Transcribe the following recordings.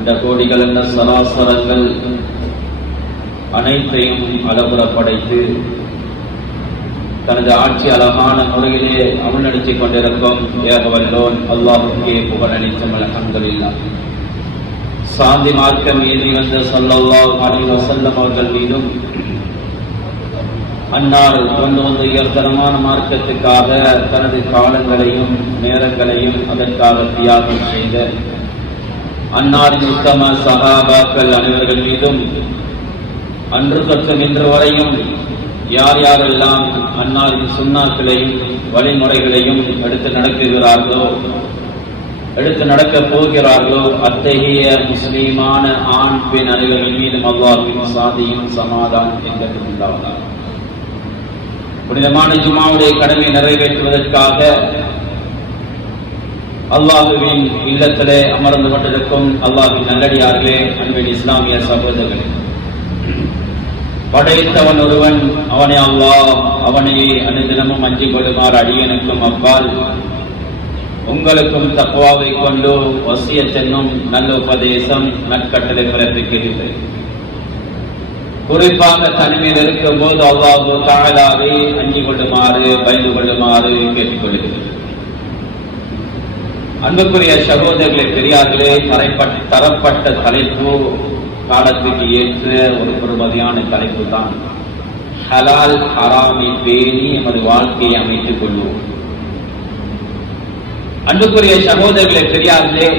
அந்த கோடிகள் என்ற சராசரங்கள் அனைத்தையும் அளவுற படைத்து தனது ஆட்சி அழகான முறையிலே அமல்நடத்திக் கொண்டிருக்கும் ஏகவல்லோன் அல்லாஹ்வுக்கே புகழ் அளிக்கும் அல்ஹம்துலில்லாஹ். சாந்தி மார்க்கம் மீது வந்த ஸல்லல்லாஹு அலைஹி வஸல்லம் அவர்கள் மீதும் அன்னார் கொண்டு வந்த உயர்தரமான மார்க்கத்துக்காக தனது காலங்களையும் நேரங்களையும் அதற்காக தியாகம் செய்த அன்னாரின் உத்தம சஹாபாக்கள் அனைவர்கள் மீதும் அன்று தொற்று இன்று வரையும் யார் யாரெல்லாம் அன்னாரின் சுன்னாக்களையும் வழிமுறைகளையும் எடுத்து நடக்குகிறார்களோ, எடுத்து நடக்கப் போகிறார்களோ, அத்தகைய முஸ்லீமான ஆண் பெண் அனைவர்கள் மீதும் அல்லாஹ்வின் சாந்தியும் சமாதானம் எங்களுக்கு உண்டாவதாக. புனிதமான ஜும்ஆவுடைய கடமை நிறைவேற்றுவதற்காக அல்லாஹ்வின் இல்லத்திலே அமர்ந்து கொண்டிருக்கும் அல்லாஹ்வின் நல்லடியார்களே, அன்பின் இஸ்லாமிய சகோதரர்களே, படைத்தவன் ஒருவன், அவனே அல்லாஹ், அவனையே அனுதினமும் அஞ்சிக் கொள்ளுமாறு அடியனுக்கும் அப்பால் உங்களுக்கும் தக்வாவை கொண்டு வசியத் என்னும் நல்ல உபதேசம் நற்கட்டளை பிறப்பிக்கின்றேன். குறிப்பாக தனிமையில் இருக்கும் போது அல்லாஹ் தஆலாவை அஞ்சிக் கொள்ளுமாறு பயந்து கொள்ளுமாறு கேட்டுக்கொள்கிறேன். அன்புக்குரிய சகோதரர்களே, பெரியார்களே, தரப்பட்ட தலைப்பு காலத்துக்கு ஏற்ற ஒரு பொறுமதியான தலைப்பு தான். ஹலால் ஹராமை பேணி எமது வாழ்க்கையை அமைத்துக் கொள்வோம். அன்புக்குரிய சகோதரர்களே, பெரியார்களே,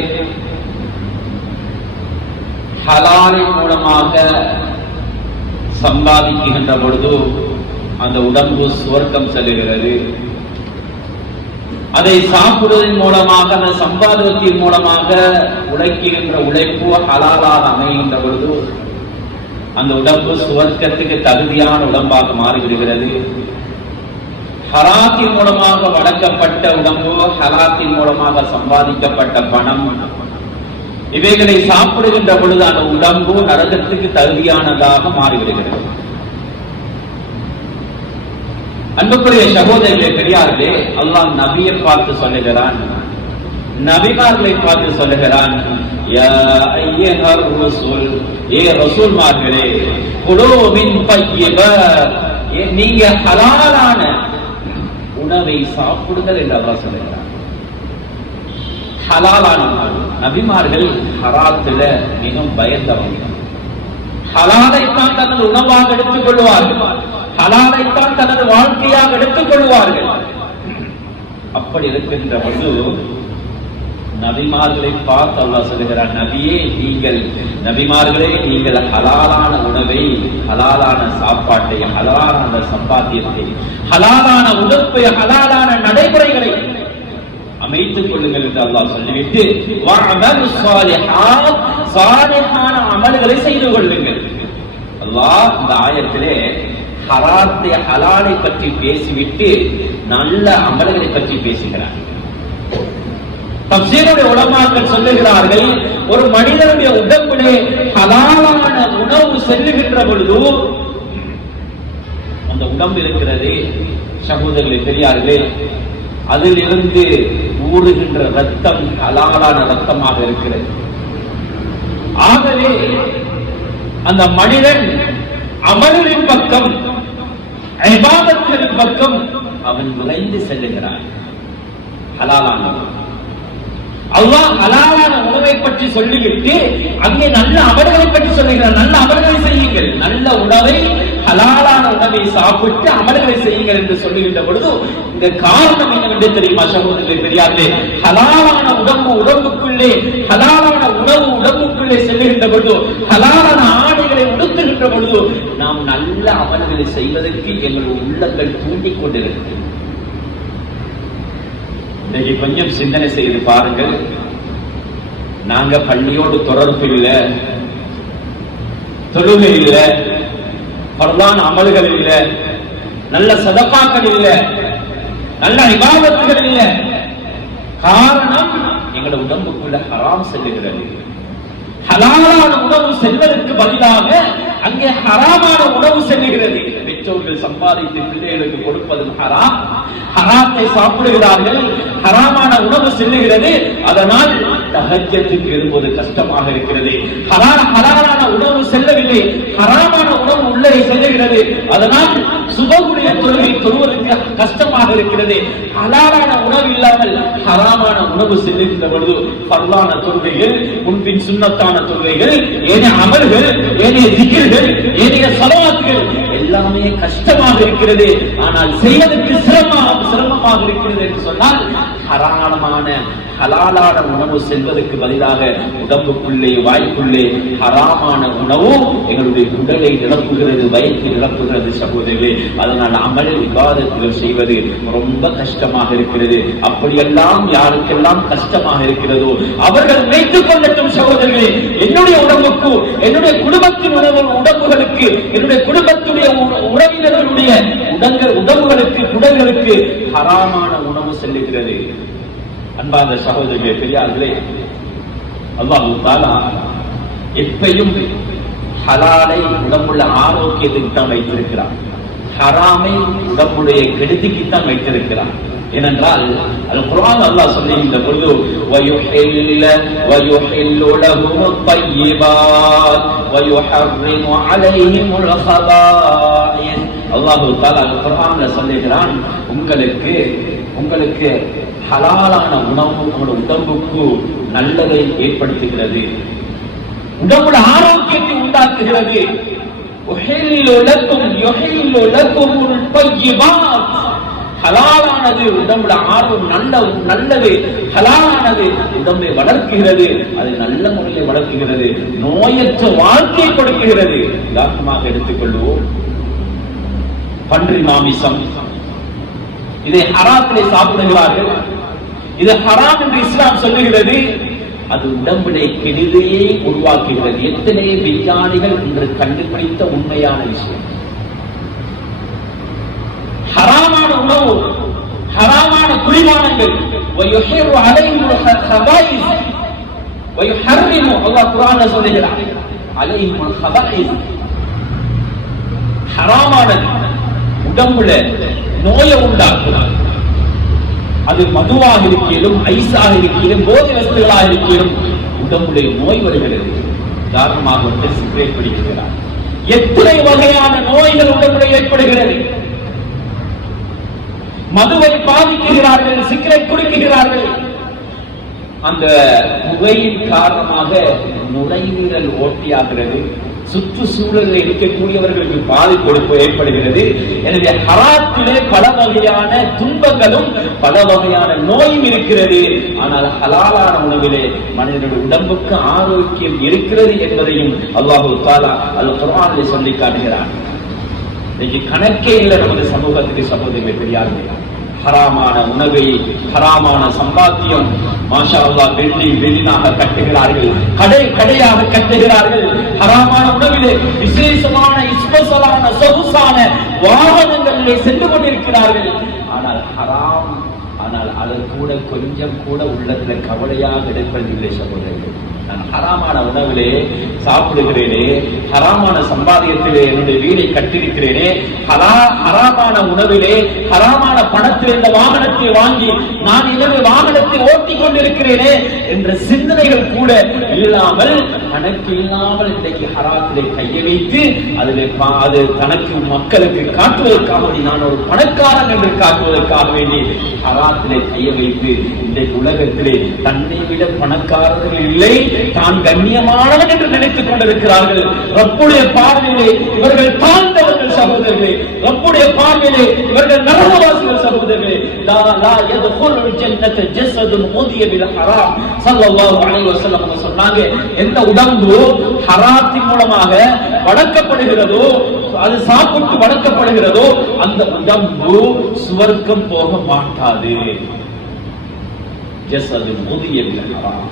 ஹலாலின் மூலமாக சம்பாதிக்கின்ற பொழுது அந்த உடம்பு சுவர்க்கம் செல்லுகிறது. அதை சாப்பிடுவதன் மூலமாக, அந்த சம்பாதத்தின் மூலமாக உழைக்கின்ற உழைப்பு ஹலாலாக அமைகின்ற பொழுது அந்த உடம்பு சுவர்க்கத்துக்கு தகுதியான உடம்பாக மாறிவிடுகிறது. ஹராத்தின் மூலமாக வளர்க்கப்பட்ட உடம்பு, ஹலாத்தின் மூலமாக சம்பாதிக்கப்பட்ட பணம், இவைகளை சாப்பிடுகின்ற பொழுது அந்த உடம்பு நரகத்துக்கு தகுதியானதாக மாறிவிடுகிறது. அன்புக்குரிய சகோதரர்களே, பெரியார்களே, அல்லாஹ் நபியை பார்த்து சொல்லுகிறான், நபிமார்களை பார்த்து சொல்லுகிறான், யா அய்யுஹர் ரசூல், ஏ ரசூல்மார்களே, குலூ மின் தய்யிபாத், நீங்க ஹலாலான உணவை சாப்பிடுங்கள் என்று அல்லாஹ் சொல்லுகிறான். ஹலாலான நபிமார்கள் ஹராத்துல மிகவும் பயந்தவங்க. ஹலாலைத்தான் தனது உணவாக எடுத்துக் கொள்வார்கள், ஹலாலைத்தான் தனது வாழ்க்கையாக எடுத்துக் கொள்வார்கள். அப்படி இருக்கின்ற பொழுது நபிமார்களை பார்த்து அல்லாஹ் சொல்லுகிறார், நபியே நீங்கள், நபிமார்களே, நீங்கள் ஹலாலான உணவை, ஹலாலான சாப்பாட்டை, ஹலாலான சம்பாத்தியத்தை, ஹலாலான உழைப்பை, ஹலாலான நடைமுறைகளை அமைத்துக் கொள்ளுங்கள் என்று அல்லாஹ் சொல்லிவிட்டு வஅமலு ஸாலிஹாத், ஸாலிஹான அமல்களை செய்து கொள்ளுங்கள். அல்லாஹ் இந்த ஆயத்திலே ஹராத்தை, ஹலாலை பற்றி பேசிவிட்டு நல்ல அமல்களை பற்றி பேசுகிறார். தஃசீருடைய உலமாக்கள் சொல்லுகிறார்கள், ஒரு மனிதனுடைய உடம்பிலே ஹலாலான உணவு செல்லுகின்ற பொழுது அந்த உடம்பு இருக்கிறது சகோதரர்களே, பெரியார்களே, அதிலிருந்து ஊறுகின்ற ரத்தம் ஹலாலான ரத்தமாக இருக்கிறது. ஆகவே அந்த மனிதன் அமலின் பக்கம், இபாதத்தின் பக்கம் அவன் விளைந்து செல்லுகிறான். ஹலாலான அல்லாஹ் ஹலாலான உணவை பற்றி சொல்லிவிட்டு அங்கே நல்ல அமல்களை பற்றி சொல்லுகிறார். நல்ல அமல்களை செய்யுங்கள், நல்ல உணவை, ஹலாலான உணவை சாப்பிட்டு அமல்களை செய்யுங்கள் என்று சொல்லுகின்ற பொழுது இந்த காரணம் என்னவென்று தெரியுமா சகோதரர்களே, பெரியார்களே? ஹலாலான உடம்புக்குள்ளே, ஹலாலான உணவு உடம்புக்குள்ளே செல்லுகின்ற பொழுது, ஹலாலான ஆடைகளை உடுத்துகின்ற பொழுது நாம் நல்ல அமல்களை செய்வதற்கு எங்கள் உள்ளங்கள் தூண்டிக் கொண்டிருக்கிறது. இன்னைக்கு கொஞ்சம் சிந்தனை செய்து பாருங்கள். நாங்க பள்ளியோடு தொடர்பு இல்லை, தொழுகை இல்லை, பரலான அமல்கள் இல்லை, நல்ல சதகாக்கள் இல்லை, நல்ல இபாதத்துகள் இல்லை. காரணம் எங்களோட உடம்புக்குள்ள ஹராம் செல்லுகிறது. ஹலாலான உணவு செல்வதற்கு பதிலாக அங்கே ஹராமான உணவு செல்லுகிறது. பெற்றோர்கள் சம்பாதித்து பிள்ளைகளுக்கு கொடுப்பதும் ஹராம். ஹராத்தை சாப்பிடுகிறார்கள், ஹராமான உணவு செல்லுகிறது. அதனால் தஹஜ்ஜத்துக்கு எழும்போது கஷ்டமாக இருக்கிறது. ஹலாலான உணவு செல்லவில்லை, ஹராமான உணவு உள்ளே செல்லுகிறது. அதனால் சுபகுடைய தொழுகை தொழுவதற்கு கஷ்டமாக இருக்கிறது. ஹலாலான உணவு இல்லாமல் ஹராமான உணவு செல்லுகின்ற பொழுது ஃபர்லான தொழுகைகள், முன்பின் சுன்னத்தான தொழுகைகள், ஏனைய அமல்கள், ஏனைய திக்ர்கள், ஏனைய ஸலவாத்துகள் எல்லாமே கஷ்டமாக இருக்கிறது. ஆனால் செய்வதற்கு சிரமமாக இருக்கிறது என்று சொன்னால் ஹலாலான உணவு செல்வதற்கு பதிலாக உடம்புக்குள்ளே வாய்க்குள்ளே ஹராமான உணவு எங்களுடைய உடலை நிரப்புகிறது, வயிற்றை நிரப்புகிறது சகோதரர்களே. அதனால் அமல் இபாதத்துகள் செய்வது ரொம்ப கஷ்டமாக இருக்கிறது. அப்படியெல்லாம் யாருக்கெல்லாம் கஷ்டமாக இருக்கிறதோ அவர்கள் வைத்துக் கொள்ளட்டும் சகோதரர்களே. என்னுடைய உடம்புக்கு, என்னுடைய குடும்பத்தின் உடம்புகளுக்கு, என்னுடைய குடும்பத்துடைய உறவினர்களுடைய உடம்புகளுக்கு, குடல்களுக்கு ஹராமான உணவு செல்லுகிறது. அன்பார்ந்த சகோதரர்களே, பெரியார்களே, அல்லாஹ் தஆலா எப்பையும் ஹலாலை உடம்புள்ள ஆரோக்கியத்துக்கு தான் வைத்திருக்கிறார், ஹராமை உடம்புடைய கெடுதிக்கு தான் வைத்திருக்கிறார். ஏனென்றால் அல் குர்ஆன் அல்லாஹ் சொல்லுகின்ற பொழுது வயுஹில்லு லஹுமுத் தய்யிபாத் வயுஹர்ரிமு அலைஹிமுல் ஹபாயிஸ். அல்லாஹ் தஆலா அல் குர்ஆன்ல சொல்லுகிறான், உங்களுக்கு ஹலாலான உணவு உங்களுடைய உடம்புக்கு நல்லதை ஏற்படுத்துகிறது, உடம்புல ஆரோக்கியத்தை உண்டாக்குகிறது. ஹலாலானது உடம்புல நல்லது, ஹலாலானது உடம்பை வளர்க்குகிறது, அது நல்ல முறையில் வளர்க்குகிறது, நோயற்ற வாழ்க்கை கொடுக்குகிறது. உதாரணமாக எடுத்துக்கொள்வோம், பன்றி மாமிசம், இதை ஹராத்திலே சாப்பிடுகிறார்கள். இது ஹராம் என்று இஸ்லாம் சொல்லுகிறது. அது உடம்புடைய கெடுதியை உருவாக்குகிறது. எத்தனை விஞ்ஞானிகள் இன்று கண்டுபிடித்த உண்மையான விஷயம். ஹராமான உணவு, ஹராமான குடிபானங்கள், அல்லாஹ் குர்ஆன்ல சொல்லுகிறான், அலைஹிமுல் ஹபாயிஸ், ஹராமானது உடம்புல நோயை உண்டாக்குகிறார். அது மதுவாக இருக்கிறதும், ஐஸாக இருக்கிறதும், போதை வஸ்துகளாக இருக்கிறதும் உடம்புடைய நோய் வருகிறது. உதாரணமாக சிகரெட் பிடிக்கிறார். எத்தனை வகையான நோய்கள் உடம்புல ஏற்படுகிறது. மதுவை பாதிக்கிறார்கள், சிகரெட் குடிக்கிறார்கள். அந்த புகையின் காரணமாக நுரையீரல் ஓட்டியாகிறது, சுற்றுச்சூழலில் இருக்கக்கூடியவர்களுக்கு பாதிப்பு ஏற்படுகிறது. எனவே ஹராத்திலே பல வகையான துன்பங்களும் பல வகையான நோயும் இருக்கிறது. ஆனால் ஹலாலான உணவிலே மனிதனுடைய உடம்புக்கு ஆரோக்கியம் இருக்கிறது என்பதையும் அல்லாஹ் தஆலா அல் குர்ஆனிலே சொல்லி காட்டுகிறார். இன்னைக்கு கணக்கே இல்லை நமது சமூகத்துக்கு சகோதரர்களே, பெரியார்களே. ஹராமான உணவை, ஹராமான சம்பாத்தியம், மாஷா அல்லாஹ் வெள்ளினாக கட்டுகிறார்கள், கடையாக கட்டுகிறார்கள். ஹராமான உணவிலே விசேஷமான ஸ்பெஷலான சொகுசான வாகனங்களிலே சென்று கொண்டிருக்கிறார்கள். ஆனால் ஹராம், ஆனால் அது கூட கொஞ்சம் கூட உள்ளத்துல கவலையாக எடுப்பதில்லை சகோதரர்கள். நான் ஹராமான உணவிலே சாப்பிடுகிறேனே, ஹராமான சம்பாதியத்திலே என்னுடைய வீடை கட்டிருக்கிறேனே, ஹராமான உணவிலே ஹராமான பணத்தில் இந்த வாகனத்தை வாங்கி நான் என்னுடைய வாகனத்தை ஓட்டிக் கொண்டிருக்கிறேனே என்ற சிந்தனைகள் கூட இல்லாமல், கணக்கு இல்லாமல் இன்றைக்கு ஹராத்திலே கையை வைத்து அது தனக்கு மக்களுக்கு காட்டுவதற்காக நான் ஒரு பணக்காரன் என்று காட்டுவதற்காக வேண்டி ஹராத்திலே கையை வைத்து இன்றைக்கு உலகத்திலே தன்னை விட பணக்காரர்கள் இல்லை, தான் கண்ணியமானவன் என்று நினைத்துக் கொண்டிருக்கிறார்கள். ரப்புடைய பார்வையிலே இவர்கள் தாழ்ந்தவர்கள் சகோதரர்களே, ரப்புடைய பார்வையிலே இவர்கள் நரகவாசிகள் சகோதரர்களே. லா யதுகுலுல் ஜன்னத ஜஸதுன் ஊதிய பில் ஹராம். ஸல்லல்லாஹு அலைஹி வஸல்லம் சொன்னாங்க, எந்த உடம்பு ஹராத்தின் மூலமாக வளர்க்கப்படுகிறதோ, அது சாப்பிட்டு வளர்க்கப்படுகிறதோ அந்த உடம்பு சுவர்க்கம் போக மாட்டாது. ஜஸதுன் ஊதிய பில் ஹராம்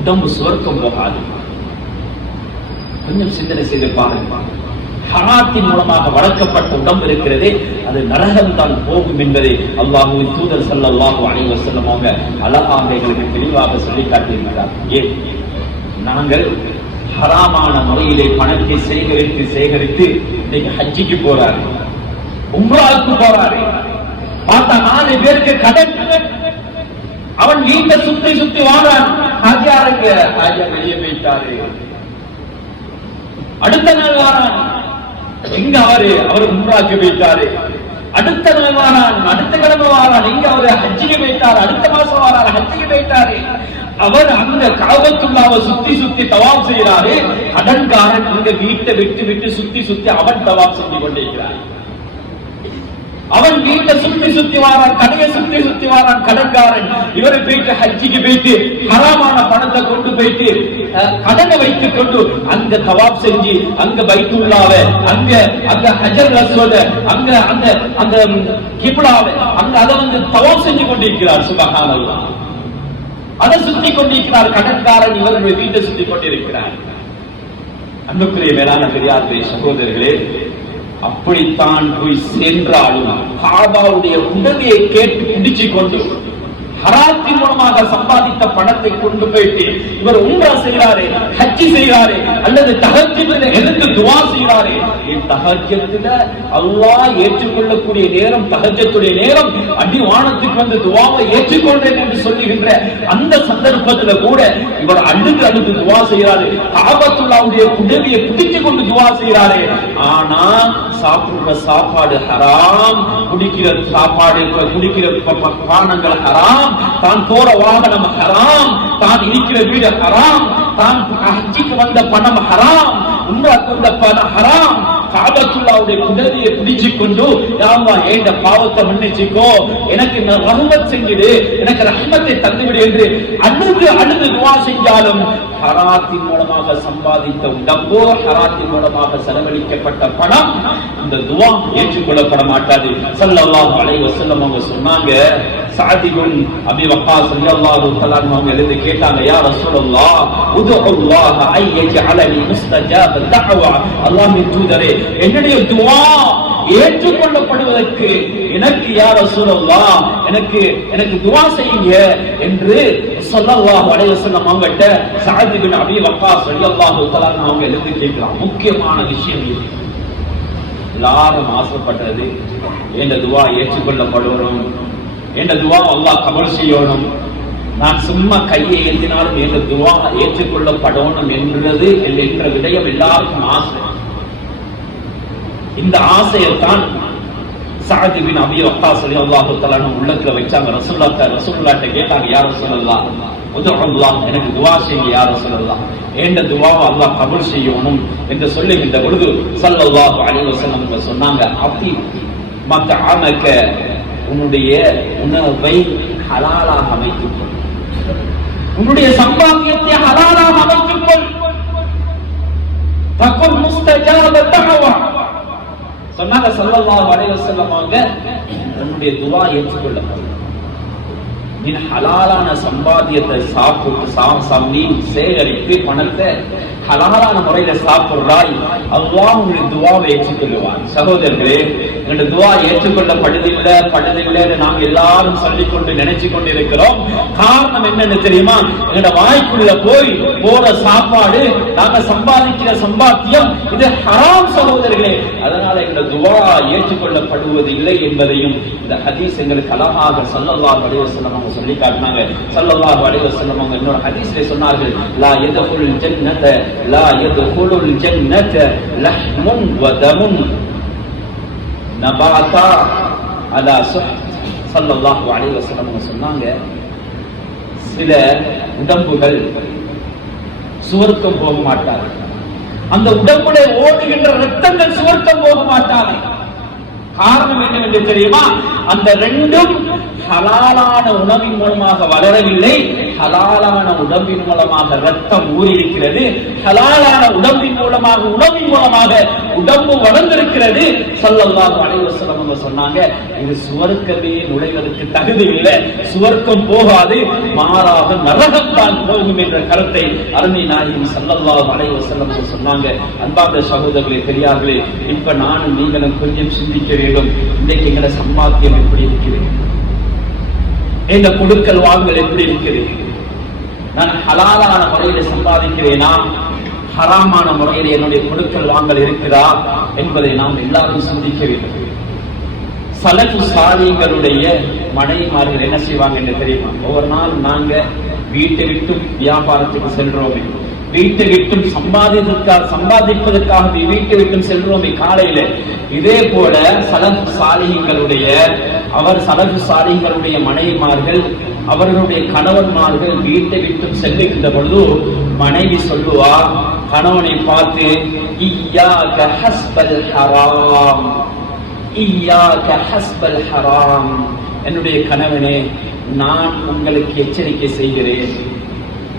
உடம்பு சுவர்க்கம் போகாது. கொஞ்சம் சிந்தனை செய்து பாருங்க. ஹராத்தின் மூலமாக வளர்க்கப்பட்ட உடம்பு இருக்கிறதே, அது நரகம் தான் போகும் என்பதை அல்லாஹ்வின் தூதர் ஸல்லல்லாஹு அலைஹி வஸல்லம் அவங்க அழகாக எங்களுக்கு தெளிவாக சொல்லி காட்டியிருக்கிறார். ஏன் நாங்கள் ஹராமான முறையிலே பணத்தை சேகரித்து இன்னைக்கு ஹஜ்ஜிக்கு போறாரு, உம்ராவுக்கு போறாரு. பார்த்தா 4 பேருக்கு கடன். அவன் வீட்டை சுத்தி வாழான். ஹாஜியாருங்க, ஹாஜியா வெளியே போயிட்டாரு. அடுத்த நாள் வாரான், எங்க அவர் உம்ராவுக்கு போயிட்டாரு. அடுத்த நாள் வாரான், அடுத்த கிழமை வாரான், எங்க ஹஜ்ஜிக்கு போயிட்டாரு. அடுத்த மாசம் வாராரு, ஹஜ்ஜிக்கு போயிட்டாரு. அவர் அந்த காபத்துல்லாவை சுத்தி தவாப் செய்யறாரு. கடன்காரன் இந்த வீட்டை விட்டு சுத்தி அவன் தவாப் செஞ்சு கொண்டிருக்கிறார். அவன் வீட்டை சுத்தி வாரான், கடையை சுத்தி வாரான் கடன்காரன். இவரை போயிட்டு ஹஜ்ஜிக்கு போயிட்டு ஹராமான பணத்தை கொண்டு போயிட்டு கடனை வைத்துக் கொண்டு அங்க தவாப் செஞ்சு, அங்க பைத்துல்லாவை, அங்க ஹஜர் அஸ்வத, அங்க அந்த கிப்லாவை, அங்க அதை தவாப் செஞ்சு கொண்டிருக்கிறார். சுப்ஹானல்லாஹ். அதை சுத்தி கொண்டிருக்கிறார் கடன்காரன். இவருடைய வீட்டை சுத்தி கொண்டிருக்கிறார். அன்புக்குரிய மேலான பெரியார்களே, சகோதரர்களே, அப்படித்தான் போய் சென்றாலும் காபாவுடைய உடலையை கேட்டு பிடிச்சு கொண்டு ஹராத்தின் மூலமாக சம்பாதித்த பணத்தை கொண்டு போயிட்டு இவர் உம்ரா செய்யறாரு, ஹஜ்ஜி செய்யறாரு, அல்லது தஹஜ்ஜுல எழுந்து துஆ செய்யறாரு. தஹஜ்ஜுல அல்லாஹ் ஏற்றுக்கொள்ளக்கூடிய நேரம், தஹஜ்ஜுடைய நேரம், அடிவானத்துக்கு வந்து துஆவை ஏற்றுக்கொள்றேன் என்று சொல்லுகின்ற அந்த சந்தர்ப்பத்துல கூட இவர் அழுது துஆ செய்யறாரு. காபத்துல்லாவுடைய குடவியை பிடிச்சு கொண்டு துஆ செய்யறாரு. ஆனா சாப்பிடுற சாப்பாடு ஹராம், குடிக்கிற சாப்பாடு, குடிக்கிற பானங்கள் ஹராம், தான் போற வாகனம் ஹராம், தான் இருக்கிற வீடு ஹராம், தான் ஹஜ்ஜிக்கு வந்த பணம் ஹராம், உம்ராக்கு வந்த பணம் ஹராம். காபத்துல்லாவுடைய குடலியை பிடிச்சு கொண்டு யா அல்லாஹ் ஏண்ட பாவத்தை மன்னிச்சுக்கோ, எனக்கு ரஹ்மத் செஞ்சிடு, எனக்கு ரஹ்மத்தை தந்துவிடு என்று அழுது துஆ செஞ்சாலும் ஹராத்தின் மூலமாக சம்பாதித்த உடம்போ, ஹராத்தின் மூலமாக செலவழிக்கப்பட்ட பணம், இந்த துஆ ஏற்றுக்கொள்ளப்பட மாட்டாது. ஸல்லல்லாஹு அலைஹி வஸல்லம் அவங்க சொன்னாங்க. சஅத் இப்னு அபி வக்காஸ் ரலியல்லாஹு தஆலா அவங்க எழுதி கேட்டாங்க, யா ரசூலல்லாஹ் உதுல்லாஹ ஐயஜஅலனி முஸ்தஜாப தஅவா, அல்லாஹ்வின் தூதரே, என்னுடைய துஆ ஏற்றுக்கொள்ளப்படுவதற்கு எனக்கு யா ரசூலல்லாஹ் எனக்கு துஆ செய்யுங்க என்று ஸல்லல்லாஹு அலைஹி வஸல்லம் அவங்கட்ட சஅத் இப்னு அபி வக்காஸ் ரலியல்லாஹு தஆலா அவங்க எழுதி கேட்கிறாங்க. முக்கியமான விஷயம் இது. எல்லாரும் ஆசைப்பட்டது என்ற துஆ ஏற்றுக்கொள்ளப்படணும், என்ற துஆ அல்லாஹ் கபூல் செய்யணும், நான் சும்மா கையை ஏந்தினாலும் என்ற துஆ ஏற்றுக்கொள்ளப்படணும் என்ற விடயம் எல்லாருக்கும் ஆசை. இந்த ஆசையைத்தான் சஅத் இப்னு அபி வக்காஸ் ரலியல்லாஹு தஆலா உள்ளத்துல வச்சாங்க. ரசூலுல்லாஹ்ட்ட கேட்டாங்க, யா ரசூலல்லாஹ் உதுல்லாஹ், எனக்கு துஆ செய்யுங்க யா ரசூலல்லாஹ், என்ற துஆவை அல்லாஹ் கபூல் செய்யணும் என்று சொல்லுகின்ற பொழுது ஸல்லல்லாஹு அலைஹி வஸல்லம் சொன்னாங்க, அத்தி மத்அமக, உன்னுடைய உணவை ஹலாலாக அமைத்துக் கொள், உன்னுடைய சம்பாத்தியத்தை ஹலாலாக அமைத்துக் கொள், தகுல் முஸ்தஜாப தஅவா சொன்னாங்க. ஸல்லல்லாஹு அலைஹி வஸல்லம் அவங்க உன்னுடைய துஆ ஏற்றுக்கொள்ளப்படும். நீ ஹலாலான சம்பாத்தியத்தை சாப்பிட்டு சேகரித்து பணத்தை ஹலாலான முறையில சாப்பிடுறாய், அல்லாஹ் உங்களுடைய துஆவை ஏற்றுக்கொள்வான். சகோதரர்களே, எங்களுடைய துஆ ஏற்றுக்கொள்ளப்படுவதில்லை நாம் எல்லாரும் சொல்லிக் கொண்டு நினைச்சு கொண்டிருக்கிறோம். காரணம் என்னன்னு தெரியுமா? எங்களுடைய வாய்க்குள்ள போற சாப்பாடு, நாங்க சம்பாதிக்கிற சம்பாத்தியம் இது ஹராம் சகோதரர்களே. அதனால எங்களுடைய துஆ ஏற்றுக்கொள்ளப்படுவது இல்லை என்பதையும் இந்த ஹதீஸ் எங்களுக்கு அழகாக ஸல்லல்லாஹு அலைஹி வஸல்லம் அவங்க சொல்லி காட்டினாங்க. ஸல்லல்லாஹு அலைஹி வஸல்லம் அவங்க இன்னொரு ஹதீஸ்ல சொன்னார்கள், லா யதுகுல் ஜன்னத லா யதுகுல் ஜன்னத லஹ்முன் வ தமுன் நபாதா அலா சுஹ். ஸல்லல்லாஹு அலைஹி வஸல்லம் அவங்க சொன்னாங்க, சில உடம்புகள் சுவர்க்கம் போக மாட்டார்கள், அந்த உடம்புல ஓடுகின்ற ரத்தங்கள் சுவர்க்கம் போக மாட்டார்கள். காரணம் என்னவென்று தெரியுமா? அந்த ரெண்டும் ஹலாலான உணவின் மூலமாக வளரவில்லை, ஹலாலான உடம்பின் மூலமாக ரத்தம் ஊறியிருக்கிறது, ஹலாலான உடம்பின் மூலமாக உணவின் மூலமாக உடம்பு வளர்ந்திருக்கிறது. ஸல்லல்லாஹு அலைஹி வஸல்லம் அவங்க சொன்னாங்க, இது சுவர்க்கமே நுழைவதற்கு தகுதி இல்லை, சுவர்க்கம் போகாது, மாறாக நரகம் தான் போகும் என்ற கருத்தை அருமை நாயகம் ஸல்லல்லாஹு அலைஹி வஸல்லம் சொன்னாங்க. அன்பார்ந்த சகோதரர்களே, பெரியார்களே, இப்ப நானும் நீங்களும் கொஞ்சம் சிந்திக்க வேண்டும். இன்றைக்கு எங்களை சம்பாத்தியம் எப்படி இருக்கிறது? இந்த கொடுக்கல் வாங்கல் எப்படி இருக்கிறது? நான் ஹலாலான முறையில் சம்பாதிக்கிறேனா, ஹராமான முறையில் என்னுடைய கொடுக்கல் வாங்கல் இருக்கிறா என்பதை நாம் எல்லாரும் சிந்திக்க வேண்டும். சலஃபு சாலிஹ்களுடைய மனைவிமார்கள் என்ன செய்வாங்க என்று தெரியுமா? ஒவ்வொரு நாள் நாங்க வீட்டை விட்டு வியாபாரத்துக்கு செல்றோமே, வீட்டை விட்டும் சம்பாதிப்பதற்காக வீட்டை விட்டும் செல்றோமே காலையில. இதே போல சலஃபு சாலிஹ்களுடைய மனைவிமார்கள், அவர்களுடைய கணவன்மார்கள் வீட்டை விட்டும் செல்லுகின்ற பொழுது மனைவி சொல்லுவா கணவனை பார்த்து, இய்யாக ஹஸ்பல் ஹராம், இய்யாக ஹஸ்பல் ஹராம், என்னுடைய கணவனே நான் உங்களுக்கு எச்சரிக்கை செய்கிறேன்,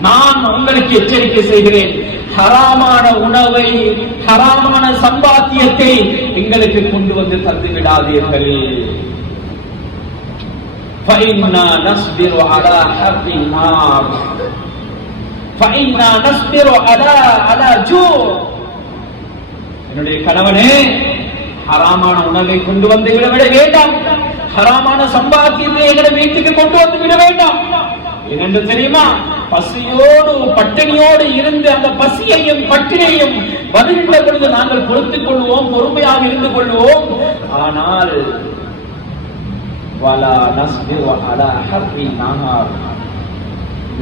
நான் உங்களுக்கு எச்சரிக்கை செய்கிறேன், ஹராமான உணவை ஹராமான சம்பாத்தியத்தை எங்களுக்கு கொண்டு வந்து தந்து விடாதீர்கள். فإنا نصبر على حر النار فإنا نصبر على جوع. என்னுடைய கணவனே ஹராமான உணவை கொண்டு வந்து விட வேண்டாம், ஹராமான சம்பாத்தியத்தை எங்களை வீட்டுக்கு கொண்டு வந்து விட வேண்டாம். ஏனென்று தெரியுமா? பசியோடு பட்டினியோடு இருந்து அந்த பசியையும் பட்டினியையும் வருகின்ற பொழுது நாங்கள் பொறுத்துக் கொள்வோம், பொறுமையாக இருந்து கொள்வோம். ஆனால் வலா நஸ்பிரு அலா ஹர்ரி நார்,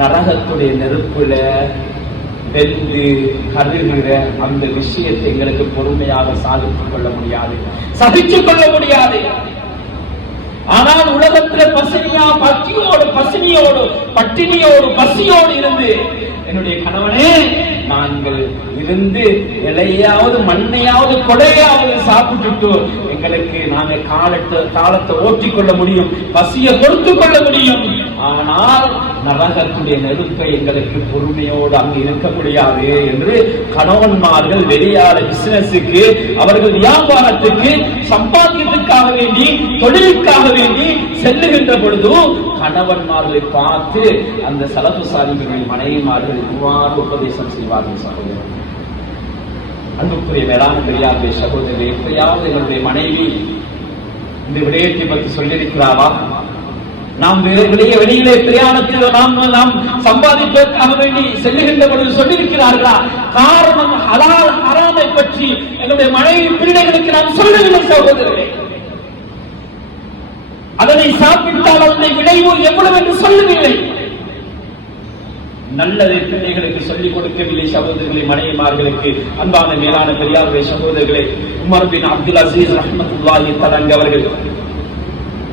நரகத்துடைய நெருப்புல வெந்து கருகிற அந்த விஷயத்தை எங்களுக்கு பொறுமையாக சாதித்துக் கொள்ள முடியாது, சகித்துக் கொள்ள முடியாது. ஆனால் உலகத்தில் பசினியோடு பசியோடு இருந்து என்னுடைய கணவனே நாங்கள் இருந்து இலையாவது மண்ணையாவது கொடையாவது சாப்பிட்டுட்டு எங்களுக்கு நாங்க காலத்தை ஓட்டிக்கொள்ள முடியும், பசியை பொறுத்துக் கொள்ள முடியும். ஆனால் நரகத்துடைய நெருப்பை எங்களுக்கு பொறுமையோடு அங்கு இருக்க முடியாது என்று கணவன்மார்கள் வெளியாத பிசினஸுக்கு, அவர்கள் வியாபாரத்துக்கு, சம்பாத்தியத்துக்காக வேண்டி, தொழிலுக்காக வேண்டி செல்லுகின்ற பொழுது கணவன்மார்களை பார்த்து அந்த சலஃபு சாலிஹ்களுடைய மனைவிமார்கள் இவ்வாறு உபதேசம் செய்வார்கள். சகோதரர், அன்புக்குரிய மேலான பெரியார்களே, சகோதரர்களே, எப்பயாவது என்னுடைய மனைவி இந்த விடயத்தை பற்றி சொல்லியிருக்கிறாரா? நாம் வெளியிலே பிரயாணத்தில் நாம் சம்பாதிப்பதற்காக வேண்டி செல்லுகின்ற பொழுது சொல்லியிருக்கிறார்களா? காரணம் ஹலால் ஹராமை பற்றி என்னுடைய மனைவி பிள்ளைகளுக்கு நாம் சொல்லவில்லை சகோதரர்களே. அதனை சாப்பிட்டால் அதனை விளைவு எவ்வளவு என்று சொல்லவில்லை. நல்லதை பிள்ளைகளுக்கு சொல்லிக் கொடுக்கவில்லை சகோதரர்களை, மனைவிமார்களுக்கு. அன்பான மேலான பெரியார்களே, சகோதரர்களே, உமர் பின் அப்துல் அசீஸ் ரஹ்மத்துல்லாஹி தஆலா அவர்கள்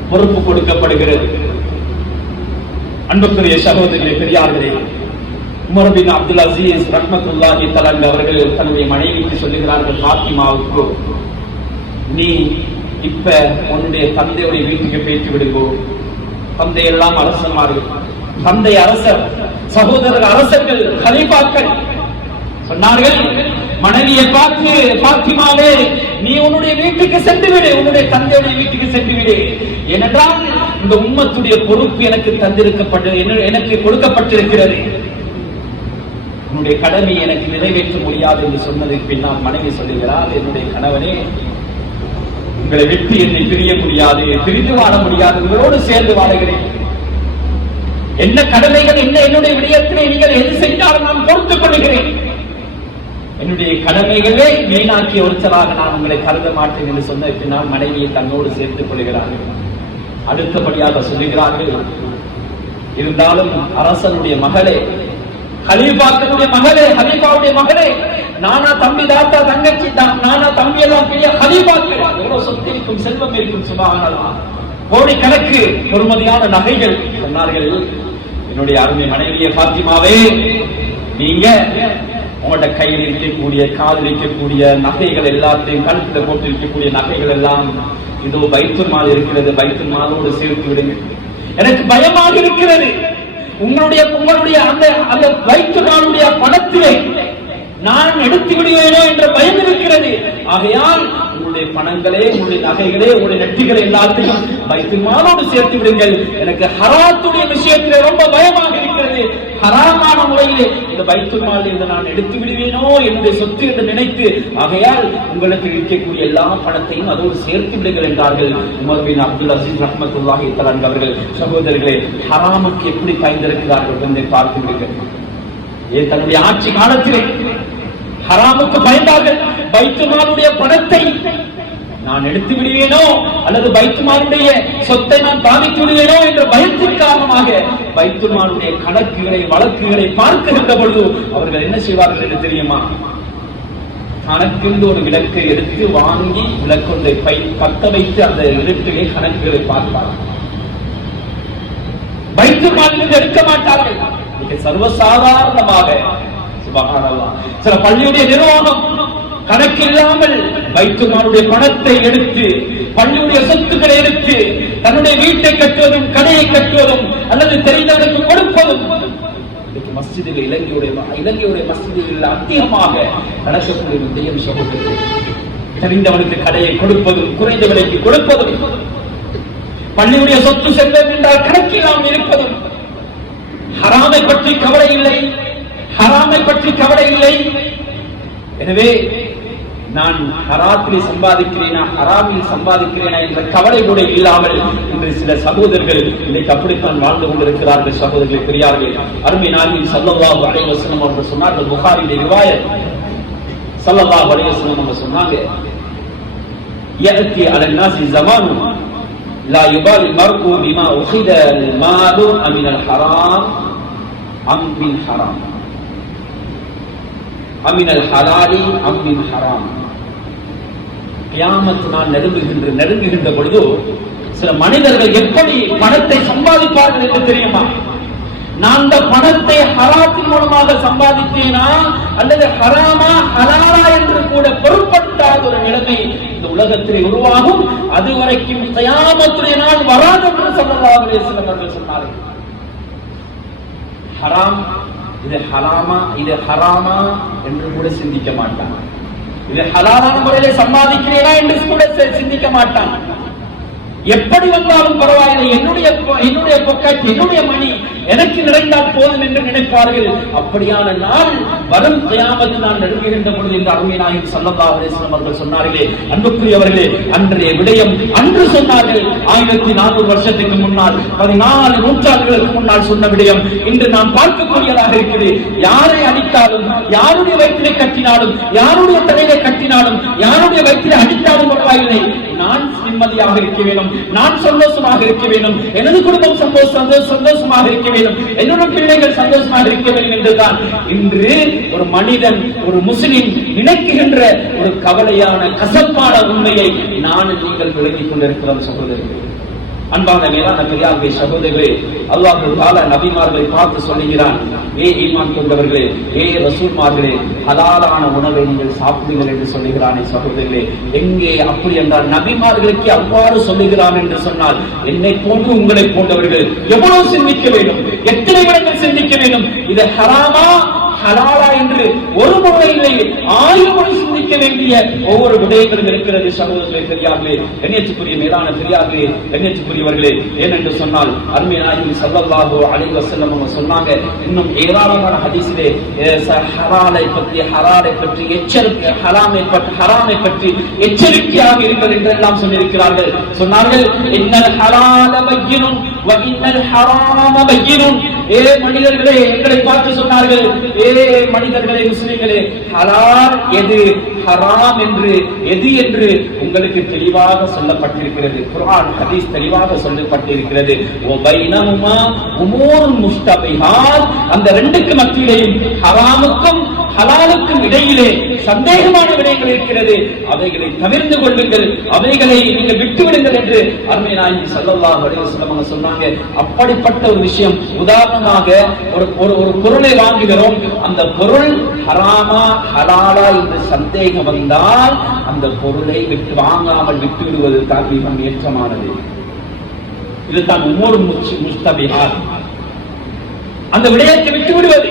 பொறுப்பு கொடுக்கப்படுகிறது. அன்புக்குரிய சகோதரர்களே, பெரியார்களே, உமர் பின் அப்துல் அசீஸ் ரஹ்மத்துல்லாஹி தஆலா அவர்கள் தன்னுடைய மனைவிக்கு சொல்லுகிறார்கள், பாத்திமாவுக்கு நீ இப்ப உன்னுடைய தந்தையுடைய வீட்டுக்கு பேசி விடுங்கோ. தந்தை எல்லாம் அரசன்மார்கள், தந்தை அரசர், சகோதரர் அரசர்கள், கலீஃபாக்கள் சொன்னார்கள், மனைவியை பார்த்து, பாத்திமாவே நீ உன்னுடைய வீட்டுக்கு சென்று விடு, உன்னுடைய தந்தையுடைய வீட்டுக்கு சென்று விடு. ஏனென்றால் இந்த உம்மத்துடைய பொறுப்பு எனக்கு எனக்கு கொடுக்கப்பட்டிருக்கிறது, உன்னுடைய கடமை எனக்கு நிறைவேற்ற முடியாது என்று சொன்னதுக்கு பின்னால் மனைவி சொல்லுகிறார், என்னுடைய கணவனே உங்களை விட்டு என்னை பிரிய முடியாது, பிரிந்து வாழ முடியாது, உங்களோடு சேர்ந்து வாழுகிறேன். என்ன கடமைகள் என்ன என்னுடைய விடயத்திலே நீங்கள் எது செய்தாலும் நான் பொறுத்துக் கொள்கிறேன். என்னுடைய கடமைகளே வீணாக்கிய ஒருத்தராக நான் உங்களை கருத மாட்டேன் என்று சொன்ன பின்னால் மனைவியை தன்னோடு சேர்த்துக் கொள்கிறார்கள். அடுத்தபடியாக சொல்லுகிறார்கள், இருந்தாலும் அரசனுடைய மகளே, கலீஃபாக்களுடைய மகளே, கலீஃபாவுடைய மகளே, நானா தம்பி, தாத்தா, தங்கச்சி, நானா தம்பி எல்லாம் பெரிய கலீஃபாக்கள், எவ்வளவு சொத்து இருக்கும், செல்வம் இருக்கும், சுபஹானல்லாஹ், கோடிக்கணக்கு பொறுமதியான நகைகள். சொன்னார்கள், என்னுடைய அருமை மனைவியை பாத்திமாவே, நீங்க உங்களோட கையில் இருக்கக்கூடிய, காலில் இருக்கக்கூடிய நகைகள் எல்லாத்தையும், கழுத்துல போட்டு இருக்கக்கூடிய நகைகள் எல்லாம் இதோ பைத்துல் மால் இருக்கிறது, பைத்துல் மாலோடு சேர்த்து விடுங்க. எனக்கு பயமாக இருக்கிறது, உங்களுடைய அந்த பைத்துல் மாலுடைய பணத்திலே நான் எடுத்து விடுவேனோ என்ற பயம் இருக்கிறது. ஆகையால் உங்களுடைய பணங்களே, உங்களுடைய நகைகளே, உங்களுடைய நெட்டிகளை எல்லாத்தையும் பைத்துல் மாலோடு சேர்த்து விடுங்கள். எனக்கு ஹராத்துடைய விஷயத்திலே ரொம்ப பயமாக இருக்கிறது. ஹராமான முறையிலே இந்த பைத்துல் மாலில் நான் எடுத்து விடுவேனோ என்னுடைய சொத்து என்று நினைத்து, ஆகையால் உங்களுக்கு இருக்கக்கூடிய எல்லா பணத்தையும் அதோடு சேர்த்து விடுங்கள் என்றார்கள் உமர் பின் அப்துல் அசீஸ் ரஹ்மத்துல்லாஹி தஆலா அவர்கள். சகோதரர்களே, ஹராமுக்கு எப்படி பயந்திருக்கிறார்கள் என்பதை பார்த்து விடுங்கள். தன்னுடைய ஆட்சி காலத்திலே ஹராமுக்கு பயந்தார்கள். பைத்துல்மாலுடைய பணத்தை நான் எடுத்து விடுவேனோ அல்லது பைத்துல்மாலுடைய சொத்தை நான் பாதித்து விடுவேனோ என்ற பயத்தின் காரணமாக பைத்துல்மாலுடைய கணக்குகளை வழக்குகளை பார்க்கின்ற பொழுது அவர்கள் என்ன செய்வார்கள் என்று தெரியுமா? கணக்கில் ஒரு விளக்கை எடுத்து வாங்கி விளக்கொன்றை பத்த வைத்து அந்த விளக்கிலே கணக்குகளை பார்ப்பார்கள். பைத்துல்மாலிலிருந்து எடுக்க மாட்டார்கள். மிக சர்வசாதாரணமாக சுப்ஹானல்லாஹ் சில பள்ளியுடைய நிர்வாகம் கணக்கில்லாமல் பைத்துல்மாலுடைய பணத்தை எடுத்து பள்ளியுடைய சொத்துக்களை எடுத்து தன்னுடைய வீட்டை கட்டுவதும் கடையை கட்டுவதும் அல்லது தெரிந்தவர்களுக்கு கொடுப்பதும் மஸ்ஜிதில் இலங்கையுடைய மஸ்ஜிதில் அதிகமாக நடக்கக்கூடிய விடயம் சகோதரர்களே. தெரிந்தவனுக்கு கடையை கொடுப்பதும் குறைந்த விலைக்கு கொடுப்பதும் பள்ளியுடைய சொத்து செல்வம் என்றால் கணக்கில்லாமல் இருப்பதும் ஹராமை பற்றி கவலை இல்லை, ஹராமை பற்றி கவலை இல்லை. எனவே நான் ஹராத்திலே சம்பாதிக்கிறேனா ஹராமில் சம்பாதிக்கிறேனா என்ற கவலை கூட இல்லாமல் இன்று சில சகோதரர்கள் இன்றைக்கு அப்படித்தான் வாழ்ந்து கொண்டிருக்கிறார்கள். சகோதரர்கள் பெரியார்கள், அருமை நாயகம் ஸல்லல்லாஹு அலைஹி வஸல்லம் அவர்கள் சொன்னார்கள், புகாரியுடைய ரிவாயத், ஸல்லல்லாஹு அலைஹி வஸல்லம் அவங்க சொன்னாங்க, يأتي على الناس زمان لا يبالي المرء بما أخذ المال من الحرام أم من حرام அமினல் ஹலாலி அம்மின் ஹராம். கியாமத் நாள் நெருங்குகின்ற பொழுது சில மனிதர்கள் எப்படி பணத்தை சம்பாதிப்பார்கள் என்று தெரியுமா? நான் அந்த பணத்தை ஹராத்தின் மூலமாக சம்பாதித்தேனா அல்லது ஹராமா ஹலாலா என்று கூட பொருட்படுத்தாத ஒரு நிலைமை இந்த உலகத்திலே உருவாகும். அதுவரைக்கும் கியாமத்துடைய நாள் வராது என்று ஸல்லல்லாஹு அலைஹி வஸல்லம் அவர்கள் சொன்னார்கள். ஹராம் இது ஹராமா இது ஹராமா என்று கூட சிந்திக்க மாட்டான். இது ஹலாலான முறையிலே சம்பாதிக்கிறேனா என்று கூட சிந்திக்க மாட்டான். எப்படி வந்தாலும் பரவாயில்லை, என்னுடைய பொக்கெட் என்னுடைய மணி எனக்கு நிறைந்தால் போதும் என்று நினைப்பார்கள். அப்படியான நாள் வரும் கியாமத் நாள் நெருங்குகின்ற பொழுது இந்த அருமை நாயகம் ஸல்லல்லாஹு அலைஹி வஸல்லம் அவர்கள் சொன்னார்களே, அன்புக்குரியவர்களே, அன்றைய விடயம் அன்று சொன்னார்கள். 1400 வருஷத்துக்கு முன்னால் 14 நூற்றாண்டுகளுக்கு முன்னால் சொன்ன விடயம் இன்று நாம் பார்க்கக்கூடியதாக இருக்கிறது. யாரை அடித்தாலும், யாருடைய வயிற்றிலே கட்டினாலும், யாருடைய தலையிலே கட்டினாலும், யாருடைய வயிற்றிலே அடித்தாலும் பரவாயில்லை, நான் நிம்மதியாக இருக்க வேண்டும், நான் சந்தோஷமாக இருக்க வேண்டும், எனது குடும்பம் சந்தோஷமாக இருக்க வேண்டும், என்னுடைய பிள்ளைகள் சந்தோஷமாக இருக்க வேண்டும் என்றுதான் இன்று ஒரு மனிதன், ஒரு முஸ்லிம் நினைக்கின்ற ஒரு கவலையான கசப்பான உண்மையை நான் நீங்கள் விளங்கிக் கொண்டிருக்கிறோம் சகோதரர்களே. அன்பான மேலான பெரியார்களே, சகோதரர்களே, அல்லாஹ் தஆலா நபிமார்களை பார்த்து சொல்லுகிறான், ஏ ஈமான் கொண்டவர்களே, ஏ ரசூல்மார்களே, ஹலாலான உணவை நீங்கள் சாப்பிடுங்கள் என்று சொல்லுகிறானே சகோதரர்களே. எங்கே அப்படி என்றால் நபிமார்களுக்கு அவ்வாறு சொல்லுகிறான் என்று சொன்னால் என்னை போன்று உங்களை போன்றவர்கள் எவ்வளவு சிந்திக்க வேண்டும், எத்தனை விடங்கள் சிந்திக்க வேண்டும். இது ஹராமா ஹலாலா என்று ஒரு முறை இல்லை, 1000 முறை சிந்திக்க வேண்டிய ஒவ்வொரு விடயங்களும் இருக்கிறது சகோதரர்களே, பெரியார்களே, கண்ணியத்துக்குரிய மேலான பெரியார்களே, கண்ணியத்துக்குரியவர்களே. ஏனென்று சொன்னால் அருமை நாயகம் ஸல்லல்லாஹு அலைஹி வஸல்லம் அவங்க சொன்னாங்க, இன்னும் ஏராளமான ஹதீஸிலே ஹலாலை பற்றி எச்சரிக்கை, ஹராமை பற்றி எச்சரிக்கையாக இருங்கள் என்றெல்லாம் சொல்லியிருக்கிறார்கள். சொன்னார்கள், இன்னல் ஹலால பய்யினுன் வ இன்னல் ஹராம பய்யினுன். ஏ மனிதர்களே, எங்களை பார்த்து சொன்னார்கள், ஏ மனிதர்களே, முஸ்லிம்களே, ஹலால் எது, ஹராம் என்று எது என்று உங்களுக்கு தெளிவாக சொல்லப்பட்டிருக்கிறது. குர்ஆன் ஹதீஸ் தெளிவாக சொல்லப்பட்டிருக்கிறது. வ பைனஹுமா உமூருன் முஸ்தபிஹாத். அந்த ரெண்டுக்கு மத்தியிலேயும் ஹராமுக்கும் ஹலாலுக்கும் இடையிலே சந்தேகமான விடயங்கள் இருக்கிறது. அவைகளை தவிர்த்து கொள்ளுங்கள், அவைகளை நீங்கள் விட்டுவிடுங்கள் என்று அருமை நாயகம் ஸல்லல்லாஹு அலைஹி வஸல்லம் சொன்னாங்க. அப்படிப்பட்ட ஒரு விஷயம், உதாரணமாக ஒரு பொருளை வாங்குகிறோம், அந்த பொருள் ஹராமா ஹலாலா என்று சந்தேகம் வந்தால் அந்த பொருளை வாங்காமல் விட்டு விடுவது தான் மிக ஏற்றமானது. இதுதான் உமூர் முஸ்தபிஹாத். அந்த விடயத்தை விட்டு விடுவது.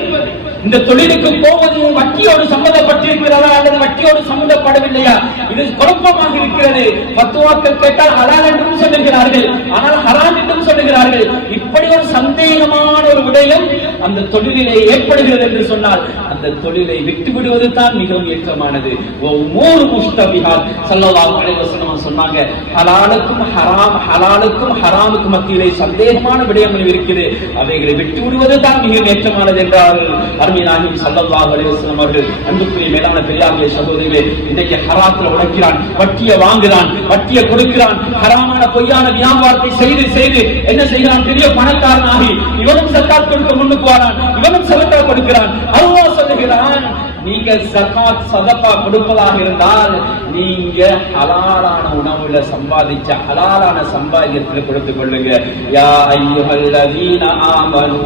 இந்த தொழிலுக்கு போவது வட்டியோடு சம்பந்தப்பட்டிருக்கிறதா அல்லது வட்டியோடு சம்பந்தப்படவில்லையா, இது குழப்பமாக இருக்கிறது. ஃபத்வாக்கள் கேட்டால் ஹலால் என்றும் சொல்லுகிறார்கள், ஆனால் ஹராம் என்றும் சொல்லுகிறார்கள். இப்படி ஒரு சந்தேகமான ஒரு விடயம் அந்த தொழிலிலே ஏற்படுகிறது என்று சொன்னால் அந்த தொழிலை விட்டு விடுவது தான் மிகவும் ஏற்றமானது. ஒவ்வொரு முஸ்தபிஹாத் ஸல்லல்லாஹு அலைஹி வஸல்லம் சொன்னாங்க, ஹலாலுக்கும் ஹராமுக்கும் மத்தியிலே சந்தேகமான விடயங்கள் இருக்குது, அவைகளை விட்டு விடுவது தான் மிகவும் ஏற்றமானது என்றார் அருமை நாயகம் ஸல்லல்லாஹு அலைஹி வஸல்லம் அவர்கள். அன்புக்குரிய மேலான பெரியார்களே, சகோதரிகளே, இன்றைக்கு ஹராத்துல உழைக்கிறான், வட்டியை வாங்குறான், வட்டியை கொடுக்கிறான், ஹராமான பொய்யான வியாபாரத்தை செய்து செய்து என்ன செய்கிறான், பெரிய பணக்காரனாகி இவனும் ஸகாத் கொடுக்க முன்னுக்கு வரான், இவனும் சதகா கொடுக்கிறான். அல்லாஹ் சொல்லுகிறான், நீங்க ஸகாத் சதகா கொடுப்பதாக இருந்தால் நீங்க ஹலாலான உணவுல சம்பாதிச்ச ஹலாலான சம்பாத்தியத்தில் கொடுத்துக் கொள்ளுங்க. யா அய்யுஹல்லதீன ஆமனூ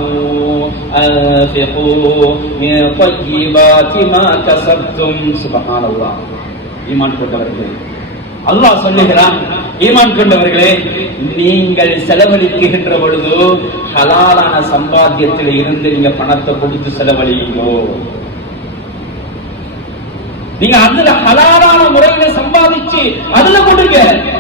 அன்ஃபிகூ மின் தய்யிபாத்தி மா கஸப்தும். சுப்ஹானல்லாஹ். ஈமான் கொண்டவர்களே, அல்லாஹ் சொல்லுகிறான், ஈமான் கொண்டவர்களே, நீங்கள் செலவழிக்கின்ற பொழுது ஹலாலான சம்பாத்தியத்தில் இருந்து நீங்க பணத்தை கொடுத்து செலவழிங்கோ. நீங்க அதுல ஹலாலான முறையில சம்பாதிச்சு அதுல கொடுங்க,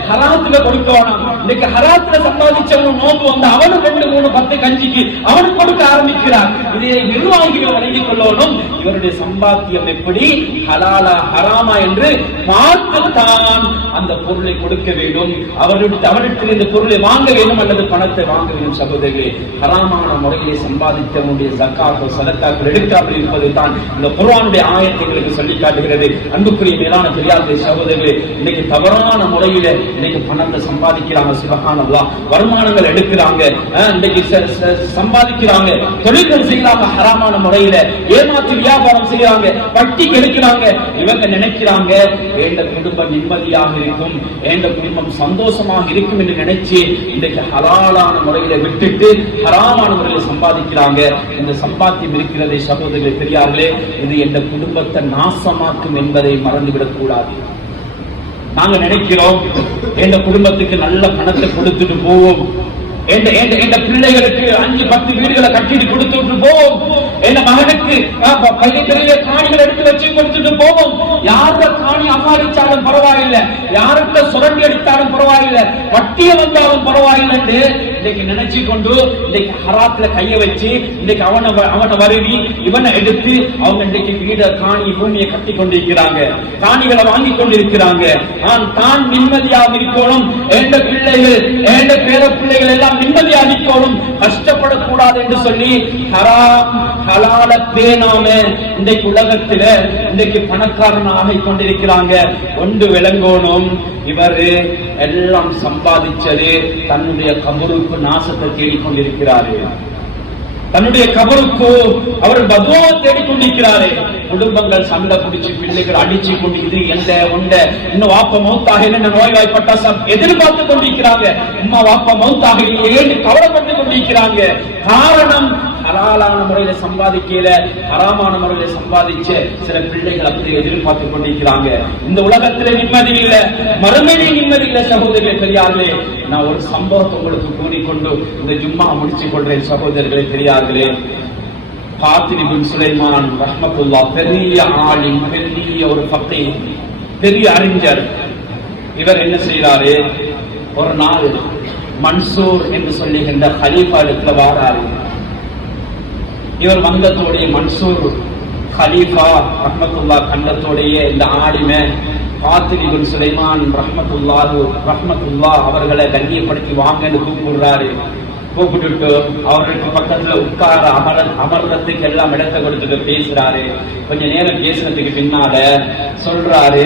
ஹராத்துல கொடுக்க வேணாம். இன்னைக்கு ஹராத்துல சம்பாதிச்சவன் நோம்பு வந்து அவனு 2, 3, 10 கஞ்சிக்கு அவனுக்கு கொடுக்க ஆரம்பிக்கிறான். இதை நிர்வாகிகள் வழங்கிக் கொள்ளணும். இவருடைய சம்பாத்தியம் எப்படி ஹலாலா ஹராமா என்று பார்த்துத்தான் அந்த பொருளை கொடுக்க வேண்டும். அவரிடத்தில் இந்த பொருளை வாங்க வேண்டும் அல்லது பணத்தை வாங்க வேண்டும். சகோதரர்களே, ஹராமான முறையிலே சம்பாதித்தவனுடைய ஜக்காத்தோ சதக்காக்கள் எடுக்காமல் இருப்பது தான் இந்த குர்ஆனுடைய ஆயத்தை எங்களுக்கு சொல்லி காட்டுகிறது. அன்புக்குரிய மேலான பெரியார்களே, சகோதரர்களே, இன்னைக்கு தவறான முறையில இன்னைக்கு பணத்தை சம்பாதிக்கிறாங்க. சுப்ஹானல்லாஹ். வருமானங்கள் எடுக்கிறாங்க, இன்னைக்கு சம்பாதிக்கிறாங்க, தொழில்கள் செய்யறாங்க, ஹராமான முறையில ஏமாற்று வியாபாரம் செய்யறாங்க, வட்டி எடுக்கிறாங்க. இவங்க நினைக்கிறாங்க எந்த குடும்பம் நிம்மதியாக இருக்கும், எந்த குடும்பம் சந்தோஷமாக இருக்கும் என்று நினைச்சு இன்றைக்கு ஹலாலான முறையில விட்டுட்டு ஹராமான முறையில சம்பாதிக்கிறாங்க. இந்த சம்பாத்தியம் இருக்கிறதை சகோதரர்களே, பெரியார்களே, இது எந்த குடும்பத்தை நாசமாக்கும் என்பதை மறந்துவிடக் கூடாது. நாங்க நினைக்கிறோம் எந்த குடும்பத்துக்கு நல்ல பணத்தை கொடுத்துட்டு போவோம், எந்த பிள்ளைகளுக்கு 5-10 வீடுகளை கட்டிட்டு கொடுத்துட்டு போவோம், எந்த மகனுக்கு பள்ளிக்கரையில காணிகள் எடுத்து வச்சு கொடுத்துட்டு போவோம். யார காணி அபாரிச்சாலும் பரவாயில்லை, யார்கிட்ட சுரண்டி அடித்தாலும் பரவாயில்லை, வட்டிய வந்தாலும் பரவாயில்லை என்று இன்னைக்கு நினைச்சு கொண்டு இன்னைக்கு ஹராத்துல கைய வச்சு இன்னைக்கு அவனை வருவி இவனை எடுத்து அவங்க இன்னைக்கு வீட காணி பூமியை கட்டி கொண்டிருக்கிறாங்க, காணிகளை வாங்கி கொண்டிருக்கிறாங்க. தான் நிம்மதியாக இருக்கணும், எந்த பிள்ளைகள் எந்த பேர பிள்ளைகள் எல்லாம் நிம்மதியாக இருக்கணும், கஷ்டப்படக்கூடாது என்று சொல்லி ஹராம் ஹலால பேணாம இன்றைக்கு உலகத்துல இன்றைக்கு பணக்காரனாக கொண்டிருக்கிறாங்க. ஒன்று விளங்கணும், இவரு எல்லாம் சம்பாதிச்சது தன்னுடைய கபருக்கு நாசத்தை தேடிக்கொண்டிருக்கிறாரு, தன்னுடைய கபருக்கு அவர் பதுவா தேடிக்கொண்டிருக்கிறாரு. குடும்பங்கள் சண்டை பிடிச்சு பிள்ளைகள் அடிச்சு கொண்டு இது எந்த உண்ட இன்னும் வாப்ப மௌத்தாக என்ன நோய்வாய்ப்பட்டா எதிர்பார்த்து கொண்டிருக்கிறாங்க, அம்மா வாப்ப மௌத்தாக ஏன்னு கவலைப்பட்டு கொண்டிருக்கிறாங்க. காரணம் ஹலாலான முறையில சம்பாதிக்கல, ஹராமான முறையில சம்பாதிச்ச சில பிள்ளைகள் அப்படி எதிர்பார்த்து கொண்டிருக்கிறாங்க. இந்த உலகத்துல நிம்மதி இல்ல, மறுமையிலே நிம்மதி இல்ல. சகோதரர்களே, பெரியார்களே, நான் ஒரு சம்பவத்தை உங்களுக்கு கூறிக்கொண்டு இந்த ஜும்மா முடிச்சுக் கொள்றேன். சகோதரர்களே, பெரியார்களே, காத்திரி பின் சுலைமான் ரஹ்மத்துல்லாஹ் பெரிய ஆலிம், பெரிய ஒரு ஃபகீஹ், பெரிய அறிஞர். இவர் என்ன செய்யறாரு, ஒரு நாள் மன்சூர் என்று சொல்லுகின்ற ஹலீஃபா இடத்துல வாராரு. இவர் வந்தத்தோடைய மன்சூர் ஹலீஃபா ரஹ்மத்துல்லாஹ் கண்டத்தோடைய இந்த ஆலிமை காத்திரி பின் சுலைமான் ரஹ்மத்துல்லாஹ் அவர்களை கண்ணியப்படுத்தி வாங்கன்னு கூப்பிடுறாரு. கூப்பிட்டு அவருக்கு பக்கத்துல உட்கார அமர்றதுக்கு எல்லாம் இடத்தை கொடுத்துட்டு பேசுறாரு. கொஞ்ச நேரம் பேசுறதுக்கு பின்னால சொல்றாரு,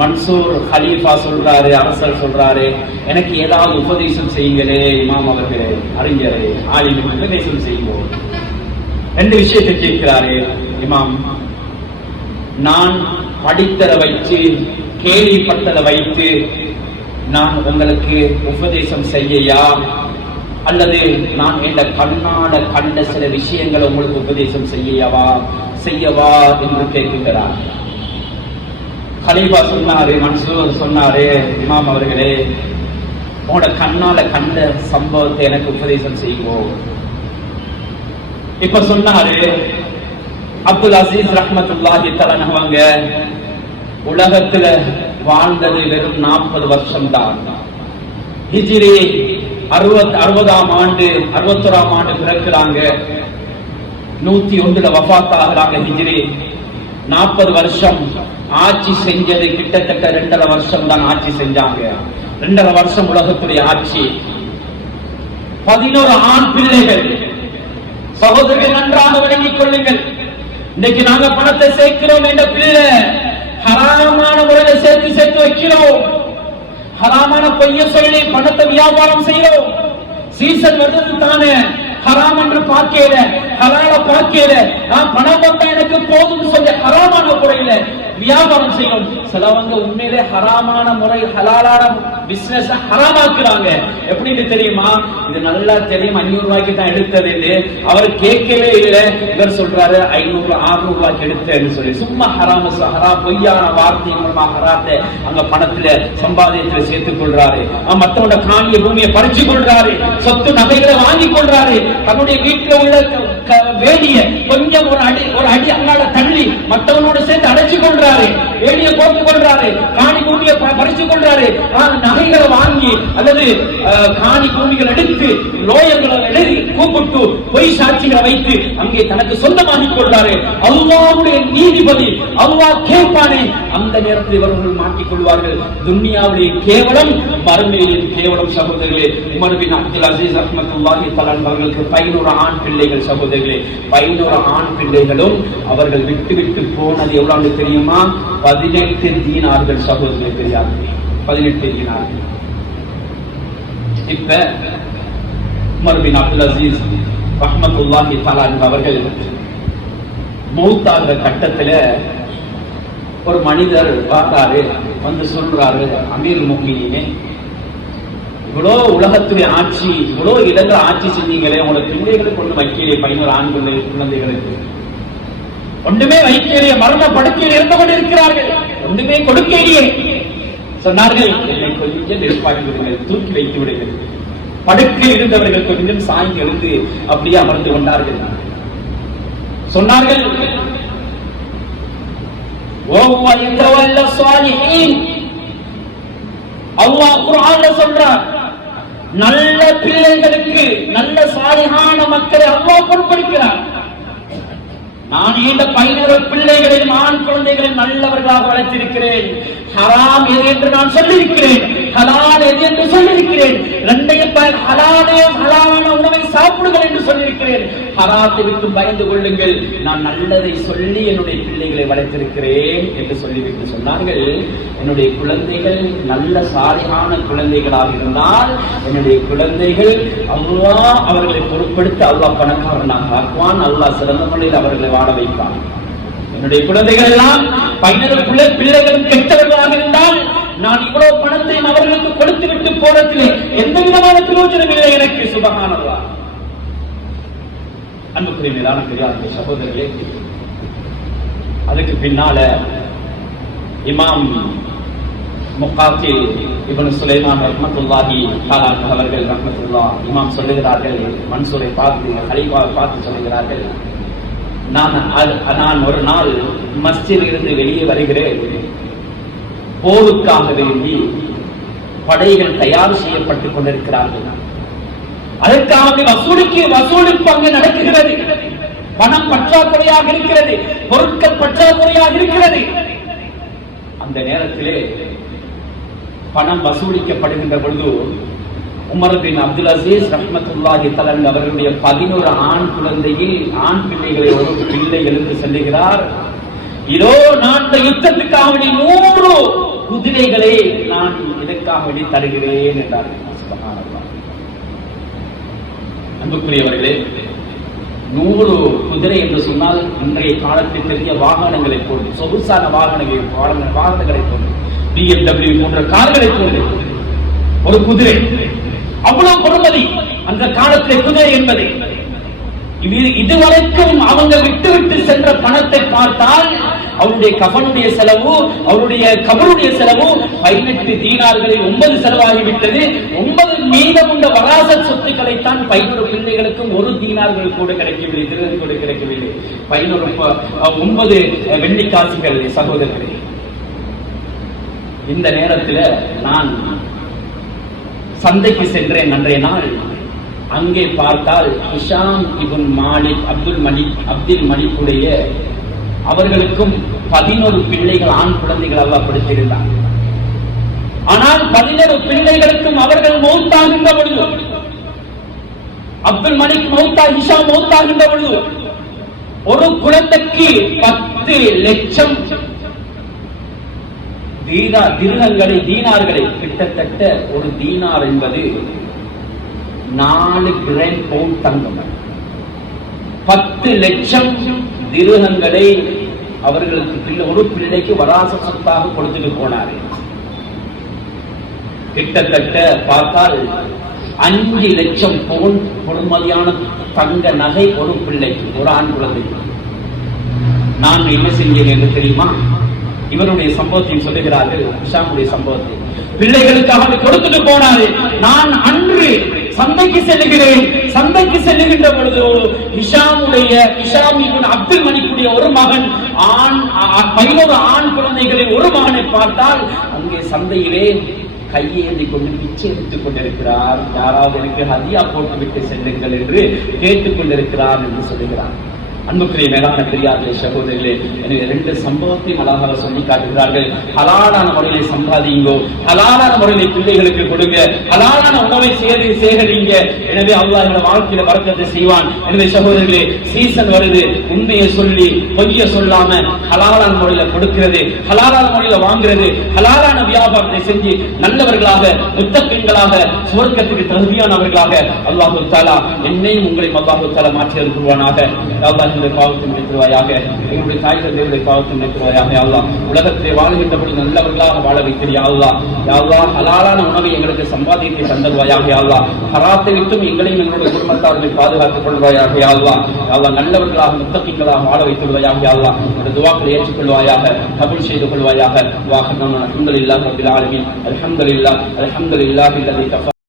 மன்சூர் ஹலீஃபா சொல்றாரு, அரசர் சொல்றாரு, எனக்கு ஏதாவது உபதேசம் செய்யுங்களே இமாம் அவர்களே, அறிஞரே, ஆலிம், உபதேசம் செய்வோம். 2 விஷயத்தை கேட்கிறாரு. இமாம், நான் படித்ததை வைத்து கேள்விப்பட்டதை வைத்து நான் உங்களுக்கு உபதேசம் செய்யா அல்லது நான் என்ற கண்ணாட கண்ட சில விஷயங்களை உங்களுக்கு உபதேசம் செய்யவா என்று கேட்கிறார். கலீஃபா சொன்னாரு, மன்சூர் சொன்னாரு, இமாம் அவர்களே, உங்களோட கண்ணால கண்ட சம்பவத்தை எனக்கு உபதேசம் செய்வோம். இப்ப சொன்னாரு, அப்துல் அசீஸ் ரஹ்மத்துல்லாஹி தஆலா உலகத்துல வாழ்ந்தது வெறும் 40 வருஷம் தான். ஹிஜ்ரி 61ஆம் ஆண்டு பிறக்கிறாங்க. 101 வஃபாத்தாகிறாங்க ஹிஜ்ரி. 40 வருஷம் ஆட்சி செஞ்சது கிட்டத்தட்ட 2.5 வருஷம் தான் ஆட்சி செஞ்சாங்க. 2.5 வருஷம் உலகத்துடைய ஆட்சி. 11 ஆண் பிள்ளைகள். சகோதரர்கள் நன்றாக விளங்கிக் கொள்ளுங்கள். இன்னைக்கு நாங்க பணத்தை சேர்க்கிறோம் என்ற பிள்ளை ஹராமான முறையில் சேர்த்து வைக்கிறோம். ஹராமான பொய்ய சொல்லி பணத்தை வியாபாரம் செய்யறோம். சீசன் வருது தானே, ஹராம் என்று பார்க்கல, ஹலால பார்க்கல, பணம் போட்டா எனக்கு போதும் சொல்லி ஹராமான முறையில வியாபாரம் செய்யணும். சிலவங்க உண்மையிலே ஹராமான முறை ஹலாலான பிசினஸ் ஹராமாக்குறாங்க. எப்படின்னு தெரியுமா? இது நல்லா தெரியும். 500 ரூபாய்க்கு தான் எடுத்தது. அவர் கேட்கவே இல்லை. இவர் சொல்றாரு 500 600 ரூபாய்க்கு எடுத்தேன்னு சொல்லி சும்மா ஹராம பொய்யான வார்த்தை மூலமா ஹராத்தை அங்க பணத்துல சம்பாதியத்துல சேர்த்துக் கொள்றாரு. மற்றவங்க காணிய பூமியை பறிச்சு கொள்றாரு. சொத்து நகைகளை வாங்கி கொள்றாரு. தன்னுடைய வீட்டில் உள்ள வேடிய கொஞ்சம் ஒரு அடி அங்கால தள்ளி மற்றவனோடு சேர்த்து அடைச்சு கொள்றாரு. வேடியை போட்டுக் கொள்றாரு. காணி பூமியை பறிச்சு கொள்றாரு. நகைகளை வாங்கி அல்லது காணி பூமிகள் எடுத்து லோயங்களை எழுதி கூப்பிட்டு பொய் சாட்சிகளை வைத்து அங்கே தனக்கு சொந்தமாகிக் கொள்றாரு. அல்லாஹ்வுடைய நீதிபதி அல்லாஹ் கேட்பானே, அந்த நேரத்தில் இவர்கள் மாட்டிக் கொள்வார்கள். துன்யாவுடைய கேவலம், மறுமையின் கேவலம். சகோதரர்களே, உமர் பின் அப்துல் அசீஸ் ரஹ்மத்துல்லாஹி தஆலா அவர்களுக்கு 11 ஆண் பிள்ளைகள். சகோதரர்களே, 11 ஆண் பிள்ளைகளும் அவர்கள் விட்டு போனது எவ்வளவு தெரியுமா? 18 தீனார்கள். சகோதரர்களே, பெரியார்களே, 18 தீனார்கள். இப்ப உமர் பின் அப்துல் அசீஸ் ரஹ்மத்துல்லாஹி தஆலா அவர்கள் மௌத்தாகிற கட்டத்துல ஒரு மனிதர் பார்த்தாரு, வந்து சொல்றாரு, அமீர் முஃமினீனே, இவ்வளோ உலகத்துடைய ஆட்சி, இவ்வளோ இடங்கள் ஆட்சி செஞ்சீங்களே, உங்களோட பிள்ளைகளுக்கு ஒண்ணு வைக்கலையே, 11 ஆண் குழந்தைகளுக்கு ஒன்றுமே வைக்கலையே, மரண படுக்கையில் இருந்து கொண்டிருக்கிறார்கள், ஒன்றுமே கொடுக்கலையே. சொன்னார்கள், என்னை கொஞ்சம் நெருப்பாக்கி விடுங்கள், தூக்கி வைத்து விடுங்கள். படுக்கையில் இருந்தவர்கள் கொஞ்சம் சாய்ந்து எழுந்து அப்படியே அமர்ந்து கொண்டார்கள். சொன்னார்கள், அல்லாஹ் குர்ஆன்ல சொல்றார், நல்ல பிள்ளைகளுக்கு, நல்ல சாலிஹான மக்களை அல்லாஹ் பொறுப்பளிக்கிறார். நான் இந்த 11 பிள்ளைகளின் ஆண் குழந்தைகளை நல்லவர்களாக வளர்த்திருக்கிறேன். ஹராம் எது என்று நான் சொல்லியிருக்கிறேன், ஹலால் எது என்று சொல்லியிருக்கிறேன். ரெண்டையும் ஹலாலான உணவை சாப்பிடுங்கள் என்று சொல்லியிருக்கிறேன். ஹராத்தை விட்டு பயந்து கொள்ளுங்கள். நான் நல்லதை சொல்லி என்னுடைய பிள்ளைகளை வளர்த்திருக்கிறேன் என்று சொல்லிவிட்டு சொன்னார்கள், என்னுடைய குழந்தைகள் நல்ல சாலிஹான குழந்தைகளாக இருந்தால் என்னுடைய குழந்தைகள் அல்லாஹ் அவர்களை பொருட்படுத்த அல்லாஹ் பணக்காரனாக ஆக்குவான், அல்லாஹ் சிறந்த முறையில் அவர்களை வாழ வைப்பான். என்னுடைய குழந்தைகள் எல்லாம் 11 பிள்ளைகளும் கெட்டவர்களாக இருந்தால் நான் இவ்வளவு பணத்தை அவர்களுக்கு கொடுத்து விட்டு போறதிலே எந்த விதமான பிரயோஜனம் இல்லை எனக்கு. சுபஹானல்லாஹ். அன்புக்குரிய மேலான பெரியார்களே, சகோதரர்களே, அதுக்கு பின்னால இமாம் முகாத்தில் இப்னு சுலைமான் ரஹ்மத்துல்லாஹி தஆலா அவர்கள் ரஹ்மத்துல்லாஹ் இமாம் சொல்லுகிறார்கள், மன்சூரை பார்த்து, ஹலீஃபாவை பார்த்து சொல்லுகிறார்கள், நான் ஒரு நாள் மஸ்ஜிதில் இருந்து வெளியே வருகிறேன். போருக்காக வேண்டி படைகள் தயார் செய்யப்பட்டுக் கொண்டிருக்கிறார்கள். அதற்காக வசூலிப்பு அங்கு நடக்கிறது. பணம் பற்றாக்குறையாக இருக்கிறது, பொருட்கள் பற்றாக்குறையாக இருக்கிறது. அந்த நேரத்திலே பணம் வசூலிக்கப்படுகின்ற பொழுது உமர் பின் அப்துல் அசீஸ் ரஹ்மத்துல்லாஹி தஆலா அவர்களுடைய 11 ஆண் பிள்ளைகளை ஒரு பிள்ளை எழுந்து செல்லுகிறார். இதோ நான் இந்த யுத்தத்துக்காக 100 குதிரைகளை நான் இதற்காக தருகிறேன் என்றார்கள். சுப்ஹானல்லாஹ். அன்புக்குரியவர்களே, 100 குதிரை என்று சொன்னால் இன்றைய காலத்தில் பெரிய வாகனங்களை போன்று, சொகுசான வாகனங்களை போன்று, BMW போன்ற கார்களை போன்று ஒரு குதிரை. அவ்வளவு பொறுமதி அந்த காலத்திலே குதிரை என்பது. இதுவரைக்கும் அவங்க விட்டு சென்ற பணத்தை பார்த்தால் அவருடைய கஃனுடைய செலவு, அவருடைய கபருடைய செலவு 18 தீனார்களில் 9 செலவாகிவிட்டது. 9 மீதம் உள்ள வராசத் சொத்துக்களைத்தான் 11 பிள்ளைகளுக்கும் 1 தீனார்கள் கூட கிடைக்கவில்லை, திருநதி கூட கிடைக்கவில்லை. 9 வெள்ளிக்காசுகள். சகோதரர்களே, இந்த நேரத்தில் நான் சந்தைக்கு சென்றேன். அன்றைய நாள் அங்கே பார்த்தால் ஹிஷாம் இப்னு மாலிக் அப்துல் மலிக்குடைய அவர்களுக்கும் 11 பிள்ளைகள், ஆண் குழந்தைகள் அல்லாஹ் கொடுத்திருந்தார். ஆனால் 11 பிள்ளைகளுக்கும் அவர்கள் மௌத்தாகின்ற பொழுது, அப்துல் மலிக் மௌத்தா, ஹிஷாம் மௌத்தாகின்ற பொழுது ஒரு குழந்தைக்கு 10 லட்சம் தீனார்களை, கிட்டத்தட்ட ஒரு தீனார் என்பது 4 கிராம் பவுண்ட் தங்கம். 10 லட்சம் திர்ஹங்களை அவர்களுக்கு ஒரு பிள்ளைக்கு வராச சொத்தாக கொடுத்துட்டு போனார். கிட்டத்தட்ட பார்த்தால் 5 லட்சம் பவுண்ட் பொறுமதியான தங்க நகை ஒரு பிள்ளைக்கு, ஒரு ஆண் குழந்தைக்கு. நான் என்ன செஞ்சேன் என்று தெரியுமா? இவருடைய சம்பவத்தையும் சொல்லுகிறார்கள். ஹிஷாமுடைய சம்பவத்தை பிள்ளைகளுக்காக கொடுத்துட்டு போனாரு. நான் அன்று சந்தைக்கு செல்லுகிறேன். சந்தைக்கு செல்லுகின்ற பொழுது ஹிஷாம் இப்னு அப்துல் மலிக்குடைய ஒரு மகன், 11 ஆண் குழந்தைகளில் ஒரு மகனை பார்த்தால் அங்கே சந்தையிலே கையேந்தி கொண்டு பிச்சை எடுத்துக் கொண்டிருக்கிறார். யாராவது எனக்கு ஹதியா போட்டு விட்டு செல்லுங்கள் என்று கேட்டுக் கொண்டிருக்கிறார் என்று சொல்லுகிறார். அன்புக்குரிய மேலான பெரியார்களே, சகோதரர்களே, எனவே 2 சம்பவத்தையும் அழகாக சொல்லி காட்டுகிறார்கள். ஹலாலான முறையிலே சம்பாதிங்கோ, ஹலாலான முறையிலே பிள்ளைகளுக்கு கொடுங்க, ஹலாலான உணவை சேகரிங்க. எனவே அல்லாஹ் எங்க வாழ்க்கையில பரக்கத்தை செய்வான். எனவே சகோதரர்களே, சீசன் வருது, உண்மையை சொல்லி பொய்ய சொல்லாம ஹலாலான முறையில கொடுக்கிறது, ஹலாலான முறையில வாங்குறது, ஹலாலான வியாபாரத்தை செஞ்சு நல்லவர்களாக, முத்தகீன்களாக, சுவர்க்கத்துக்கு தகுதியானவர்களாக அல்லாஹு தஆலா என்னையும் உங்களையும் அல்லாஹு தஆலா மாற்றி அருள்வானாக. அல்லாஹ் பாவத்தை நிறுத்துவாயாக, எங்களுடைய தாய் தந்தையுடைய பாவத்தை நிறுத்துவாயாக. அல்லாஹ் உலகத்தை வாழ்கின்ற பொழுது நல்லவர்களாக வாழ வைக்கிறியா அல்லாஹ். அல்லாஹ் ஹலாலான உணவை எங்களுக்கு சம்பாதித்து தந்தருவாயாக. அல்லாஹ் ஹராத்தை விட்டும் எங்களையும் எங்களுடைய குடும்பத்தார்களை பாதுகாத்துக் கொள்வாயாக. அல்லாஹ் அல்லாஹ் நல்லவர்களாக, முத்தகீன்களாக வாழ வைத்துள்வாயாக. அல்லாஹ் உங்களுடைய துஆக்களை ஏற்றுக்கொள்வாயாக, கபூல் செய்து கொள்வாயாக. வாஹ் அல்ஹம்துலில்லாஹி ரப்பில் ஆலமீன். அல்ஹம்துலில்லாஹ் அல்லதி